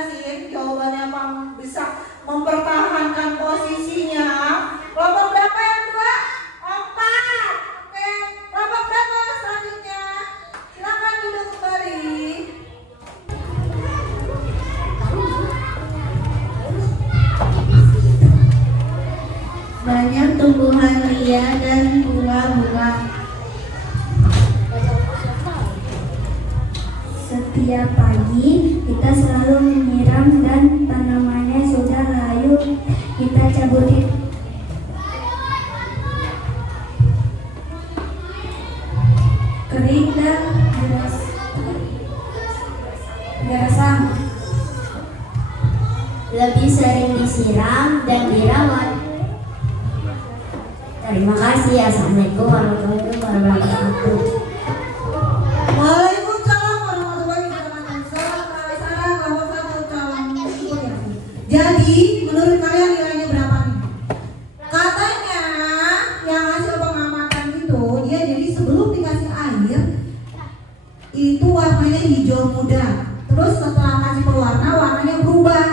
Yasin, jawabannya Bang bisa mempertahankan posisinya. Kelompok berapa yang dua? 4. Oke, kelompok berapa selanjutnya? Silakan duduk kembali. Banyak tumbuhan liar dan bunga-bunga. Setiap pagi kita selalu menyiram dan tanamannya sudah layu kita cabutin. Kering dan gersang. Lebih sering disiram dan dirawat. Terima kasih. Assalamualaikum warahmatullahi wabarakatuh. Waalaikumsalam warahmatullahi wabarakatuh. Jadi menurut kalian nilainya berapa nih? Katanya yang hasil pengamatan itu dia jadi sebelum dikasih air itu warnanya hijau muda. Terus setelah kasih pewarna warnanya berubah.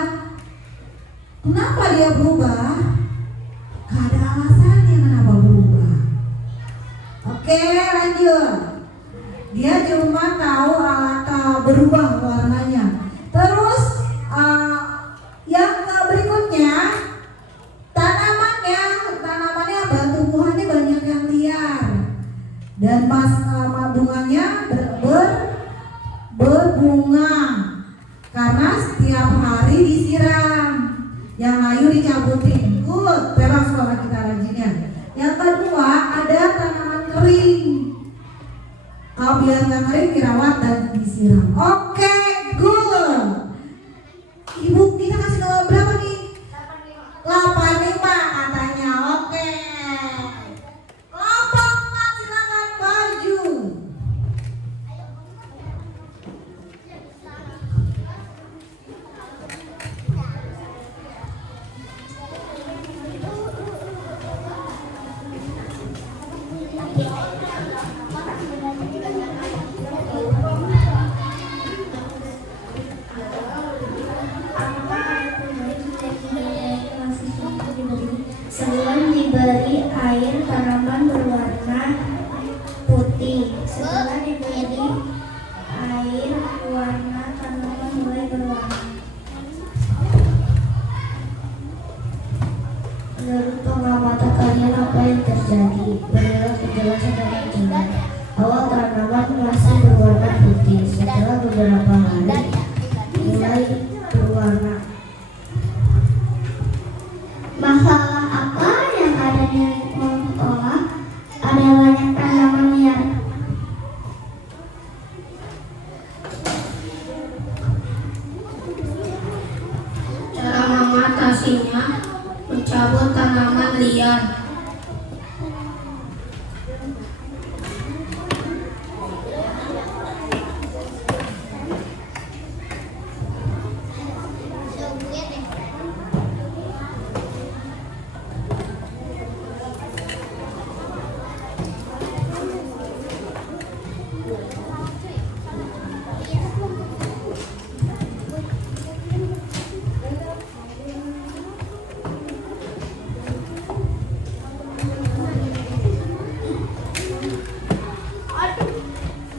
Kenapa dia berubah? Gak ada alasannya kenapa berubah. Oke, lanjut. Dia cuma tahu berubah warnanya. Terus yang berikutnya tanamannya tumbuhannya banyak yang liar dan pas bunganya berbunga karena setiap hari disiram. Yang layu dicabutin. Good, memang sekolah kita rajinnya. Yang kedua ada tanaman kering. Kalau biar nggak kering dirawat dan disiram. Oke, good. Ibu kita kasih nomor berapa nih? 85 katanya. Oke. Kelompok 4 silakan maju. Sebelum diberi air, tanaman berwarna putih. Setelah diberi air, warna tanaman mulai berwarna. Menurut pengamatan kalian apa yang terjadi? Berilah penjelasan dengan jelas. Awal tanaman masih berwarna putih. Setelah beberapa hari mulai berwarna. Masalah apa yang ada di sekolah? Ada banyak tanaman liar. Cara mengatasinya, mencabut tanaman liar.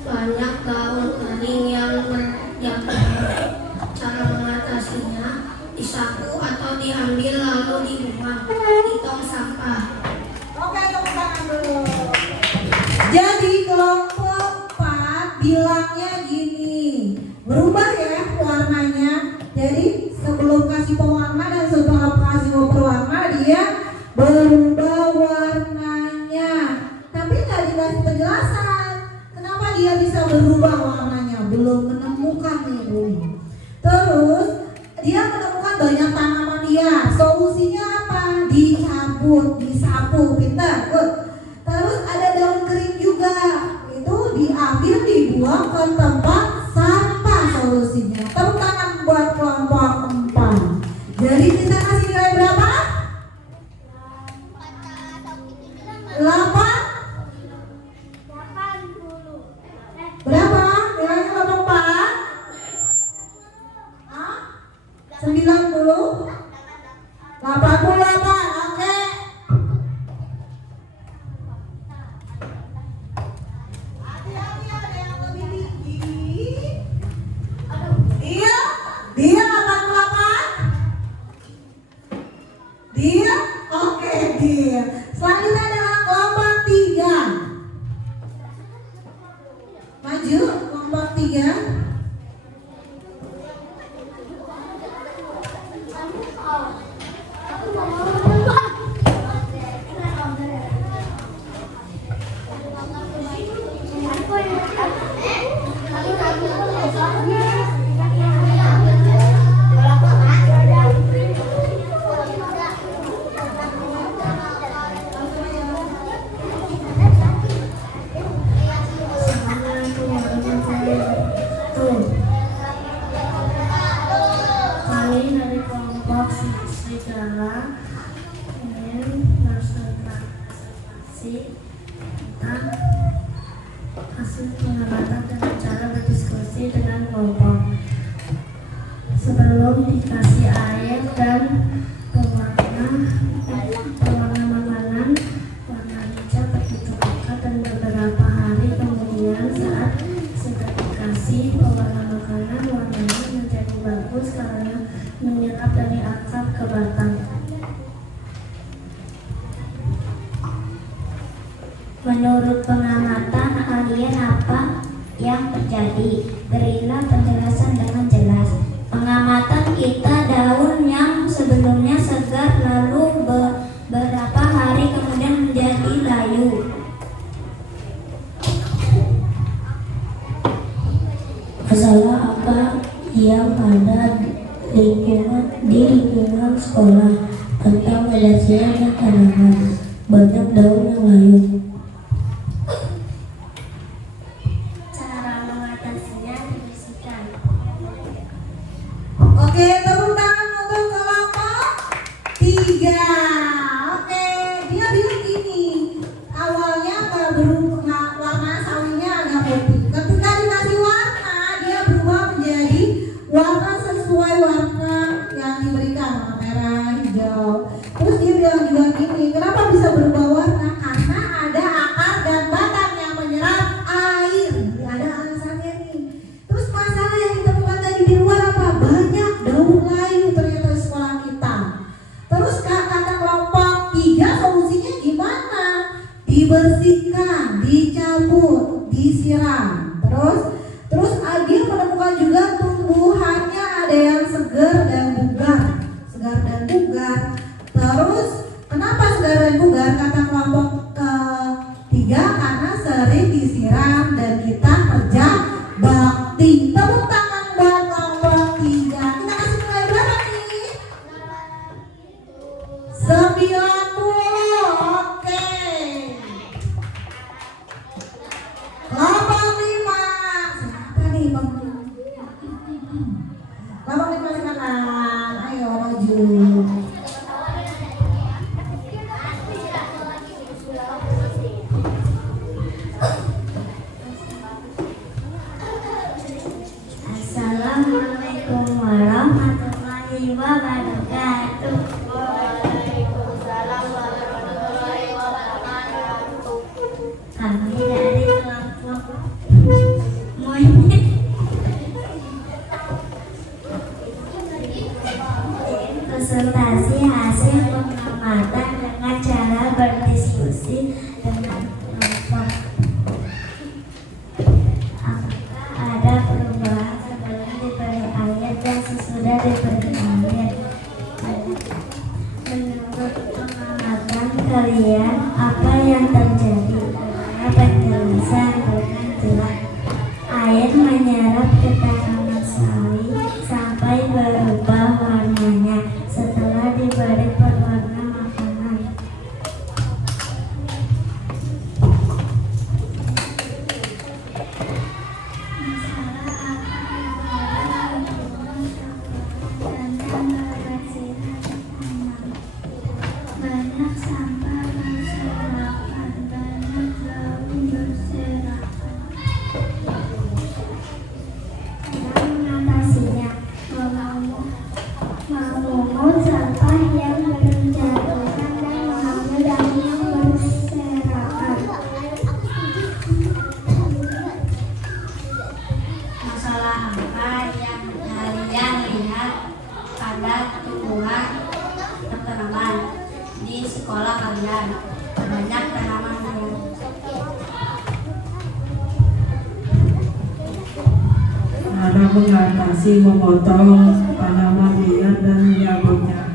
Banyak daun kering yang cara mengatasinya disapu atau diambil lalu dibuang di tong sampah. Oke, tepuk tangan dulu. Jadi kelompok 4 bilangnya gini, berubah ya warnanya. Jadi sebelum kasih pewarna dan setelah kasih pewarna dia berubah warnanya. Tapi nggak dikasih penjelasan kenapa dia bisa berubah warnanya. Belum menemukan nih Bu. Terus dia menemukan banyak tanaman liar. Solusinya apa? Dicabut, disapu, pintar. Good. Terus ada daun kering juga, itu diambil dibuang ke tempat sampah solusinya. Tepuk tangan buat kelompok 4. Jadi kita kasih nilai berapa? 8? Berapa nilainya kelompok 4? Hah? 90, 88, oke. Hati-hati ada yang lebih tinggi. Dia 88. Dia, oke dia. Selanjutnya adalah kelompok 3. Maju, kelompok 3. Kami dari kelompok serigala ingin berkonsentrasi tentang hasil pengamatan dengan cara berdiskusi dengan kelompok. Sebelum dikasih air dan pewarna makanan warna hijau begitu pekat, dan beberapa hari kemudian saat sudah dikasih pewarna makanan, warnanya menjadi bagus karena menyerap dari akar ke batang. Menurut pengamatan kalian apa yang terjadi? Berilah penjelasan dengan jelas. Pengamatan kita, daun yang sebelumnya segar lalu beberapa hari kemudian menjadi layu. Masalah apa yang ada di lingkungan sekolah tentang menyelesaikan tanaman? Banyak daun yang layu. Cara mengatasinya dibersihkan. Oke, tepuk tangan untuk kelompok 3. Oke, dia bilang gini, awalnya warna sawinya agak putih. Ketika dikasih warna, dia berubah menjadi warna sesuai warna yang diberikan, warna merah, hijau. Terus dia bilang juga gini, kenapa bisa berubah warna? Karena ada akar dan batang yang menyerap air. Jadi ada alasannya nih. Terus masalah yang ditemukan tadi di luar apa? Banyak daun layu ternyata di sekolah kita. Terus kata kelompok 3, solusinya gimana? Dibersihkan, dicabut, disiram. Terus dia menemukan juga tumbuhannya ada yang segar dan bugar. Terus kenapa segar dan bugar? Kata kelompok ketiga, karena sering disiram dan kita kerja bakti. Tepuk tangan buat kelompok 3. Kita kasih nilai berapa nih? 90. Oke. Kelompok 5. Siapa nih? Kelompok 5 silakan. Ayo maju. Assalamualaikum warahmatullahi wabarakatuh. Kami dari kelompok monyet presentasi hasil pengamatan dengan cara berdiskusi dengan kelompok. Apakah ada perubahan sebelum diberi air dan sesudah diberi air? Menurut pengamatan kalian, apa yang terjadi? Penjelasan dengan jelas. Air menyerap ke tanaman sawi sampai berubah warnanya setelah diberi pewarna makanan. Banyak sampah berserakan, banyak daun berserakan. Cara mengatasinya, ada tumbuhan atau tanaman di sekolah kalian? Banyak tanamannya. Cara mengatasi memotong tanaman liar dan menyabutnya.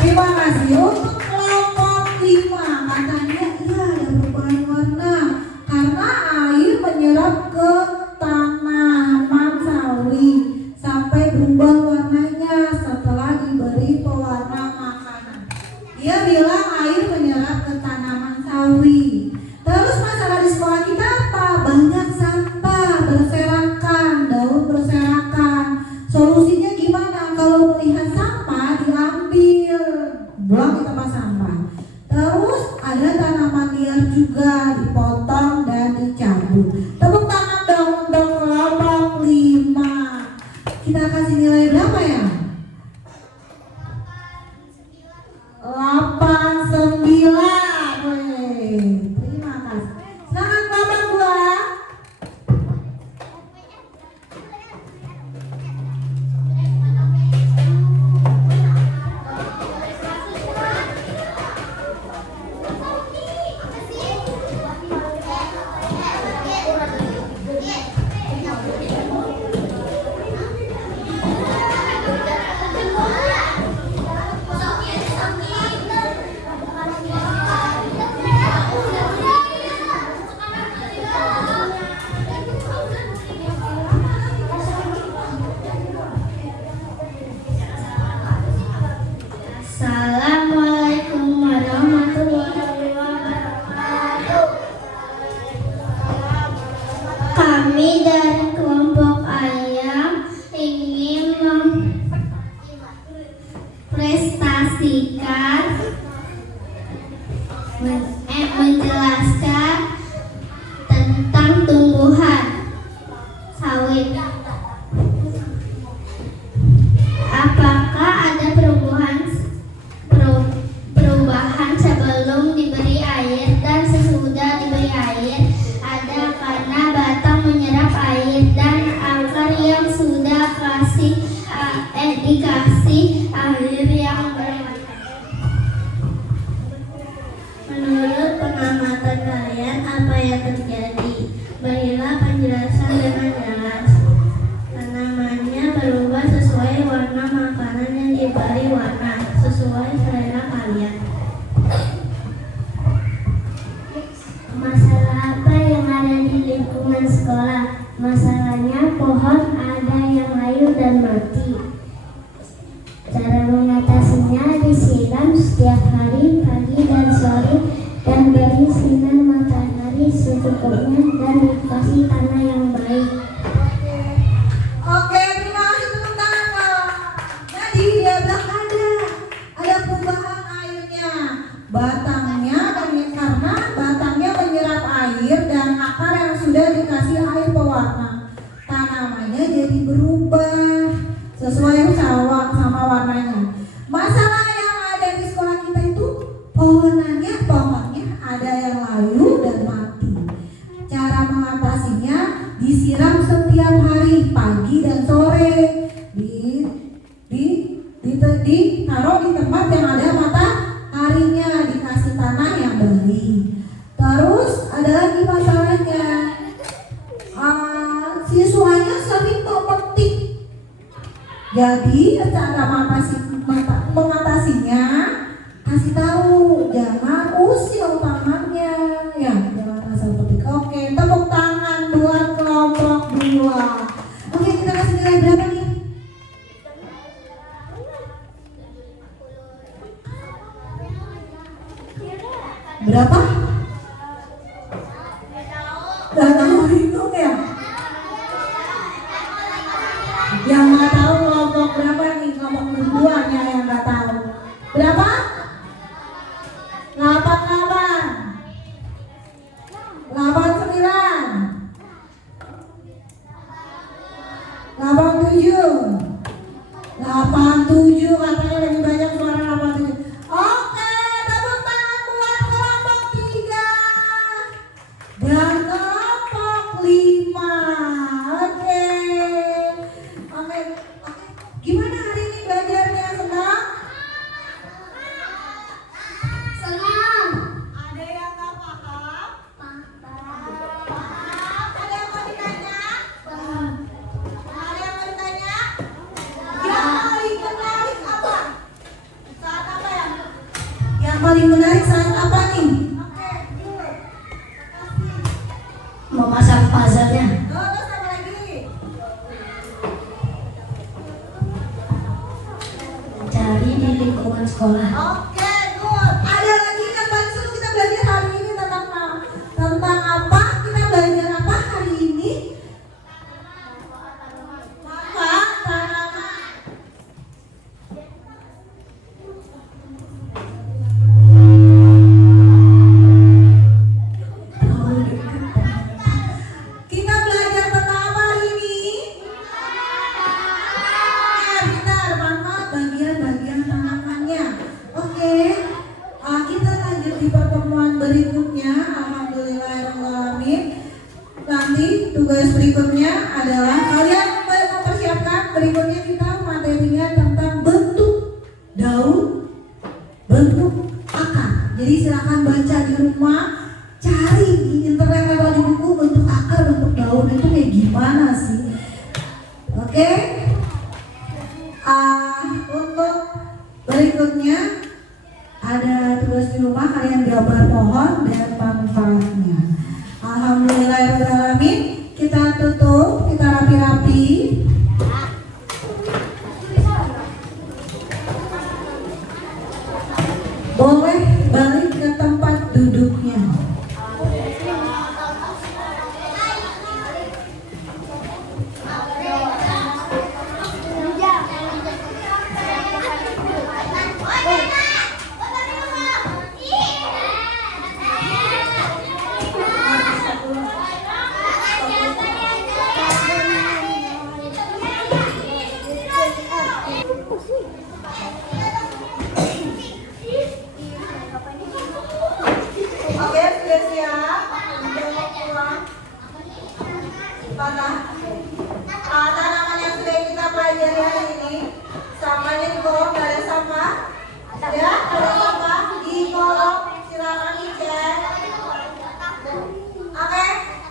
Terima kasih untuk kelompok 5. Katanya iya ada perubahan warna karena air menyerap ke tanaman sawi sampai berubah warnanya setelah diberi pewarna makanan. Dia bilang air menyerap ke tanaman sawi. Terus masalah di sekolah kita apa? Banyak sampah berserakan, daun berserakan. Solusinya gimana? Kalau melihat sampah diambil, buang di tempat sampah. Terus ada tanaman liar juga dipotong dan dicabut. Tepuk tangan dong untuk kelompok 5. Kita kasih nilai berapa ya? 8,9. Terima kasih. Selamat kelompok 2. Assalamualaikum warahmatullahi wabarakatuh. Kami dari kelompok ayam ingin mempresentasikan menjelaskan tentang tumbuhan sawit. Apakah ada perubahan sebelum diberi air dan sesudah diberi air? Ada karena batang menyerap air dan akar yang sudah dikasih air yang bermanfaat. Menurut pengamatan kalian, apa yang terjadi? Berilah penjelasan dengan jelas. Tanamannya berubah sesuai warna makanan yang diberi warna sesuai selera kalian. Masalah apa yang ada di lingkungan sekolah? Masalahnya pohon ada yang layu dan mati. Cara mengatasinya disiram setiap hari pagi dan sore dan beri sinar matahari secukupnya dan dikasih tanah yang baik. Oke, terima kasih tepuk tangan Kak. Jadi dia bilang ada perubahan airnya, batangnya dan karena batangnya menyerap air dan akar yang sudah dikasih air pewarna, tanamannya jadi berubah sesuai sama warnanya. Masalah yang ada di sekolah kita itu pohonnya ada yang layu dan mati. Cara mengatasinya disiram setiap hari pagi dan sore, ditaruh di tempat yang ada mataharinya, dikasih tanah yang baik. Terus ada lagi masalahnya, siswanya sering memetik. Jadi cara mengatasinya kasih tahu jangan usil tangannya, ya jangan asal petik. Oke, tepuk tangan buat kelompok 2. Oke, kita kasih nilai berapa nih? Berapa? Gak tahu hitung ya? Yang gak tahu kelompok berapa nih? Kelompok 2 nya yang gak tahu. Berapa? 87 katanya lebih banyak suara 87. Oke, tepuk tangan buat kelompok 3 dan kelompok 5. Oke, lingkungan sekolah. Oke, good. Ada lagi kan baru kita belajar hari ini tentang apa? Kita belajar apa hari ini? Manfaat tanaman. Kita belajar tentang apa hari ini? Benar, manfaat bagian-bagian tanamannya. Oke, kita lanjut di pertemuan berikutnya. Alhamdulillahirrahmanirrahim. Nanti tugas berikutnya adalah kalian mempersiapkan. Berikutnya kita materinya tentang bentuk daun, bentuk akar. Jadi silakan baca di rumah, cari di internet atau di buku bentuk akar, bentuk daun itu kayak gimana sih? Oke. Untuk berikutnya ada tugas di rumah, kalian gambar pohon dan manfaatnya. Alhamdulillahirrahmanirrahim. Kita tutup, kita rapi-rapi. Boleh balik ke tempat duduknya. Oke, sudah siap untuk pulang. Tanaman yang sudah kita pelajari hari ini, sampahnya di kolom, gak ada sampah. Ya, ada sampah di kolom, silakan dicek. Oke,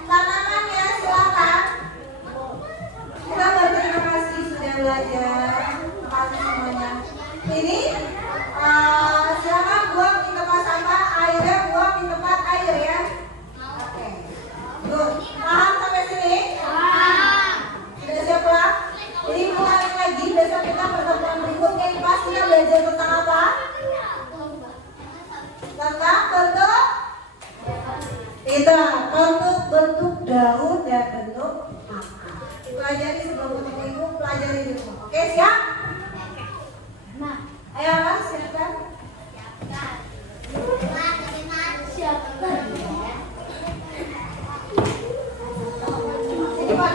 tanamannya silakan. Kita berterima kasih sudah belajar. Terima kasih semuanya. Ini silakan buang di tempat sampah, airnya buang di tempat air ya. Oke, good. Paham sampai sini? Sudah siap pulang? Jadi ulangi lagi, besok kita pertemuan berikutnya pas kita belajar tentang apa? Tentang bentuk bentuk daun dan bentuk akar. Pelajari sebelum ketemu ibu, pelajari di rumah. Oke, siap? Ayo mas, siapkan. Sini Pak.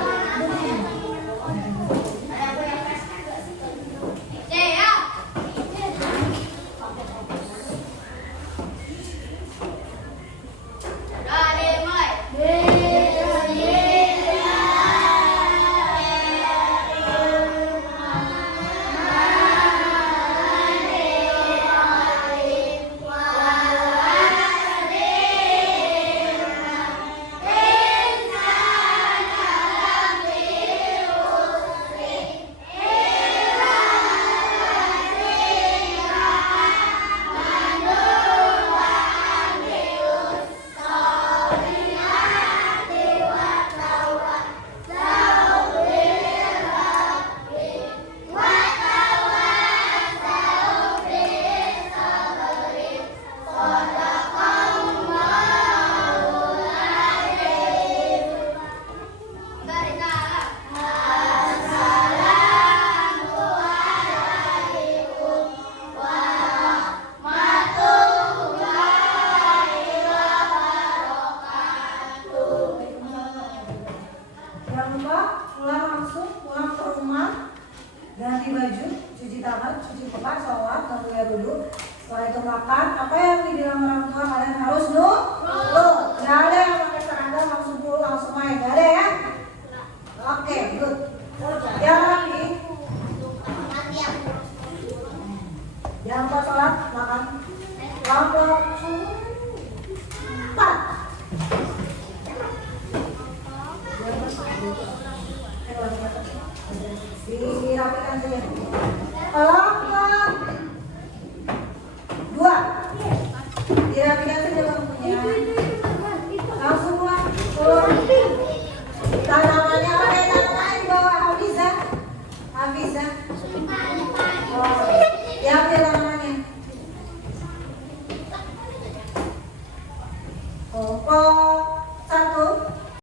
ganti baju, cuci tangan, cuci muka, sholat, kemudian duduk. Setelah itu makan, apa yang dibilang orang tua kalian harus nurut. Gak ada yang pakai seragam langsung pulang langsung main, gak ada ya? Oke, good. Yang lagi, jangan lupa sholat, makan, lapor, empat. Dirapikan saja. Kelompok 2. Dirapikan saja lampunya. Langsung pulang. Tanamannya oke, tanamannya di bawah Hafizah. Oh, ya ambil tanamannya. Pokok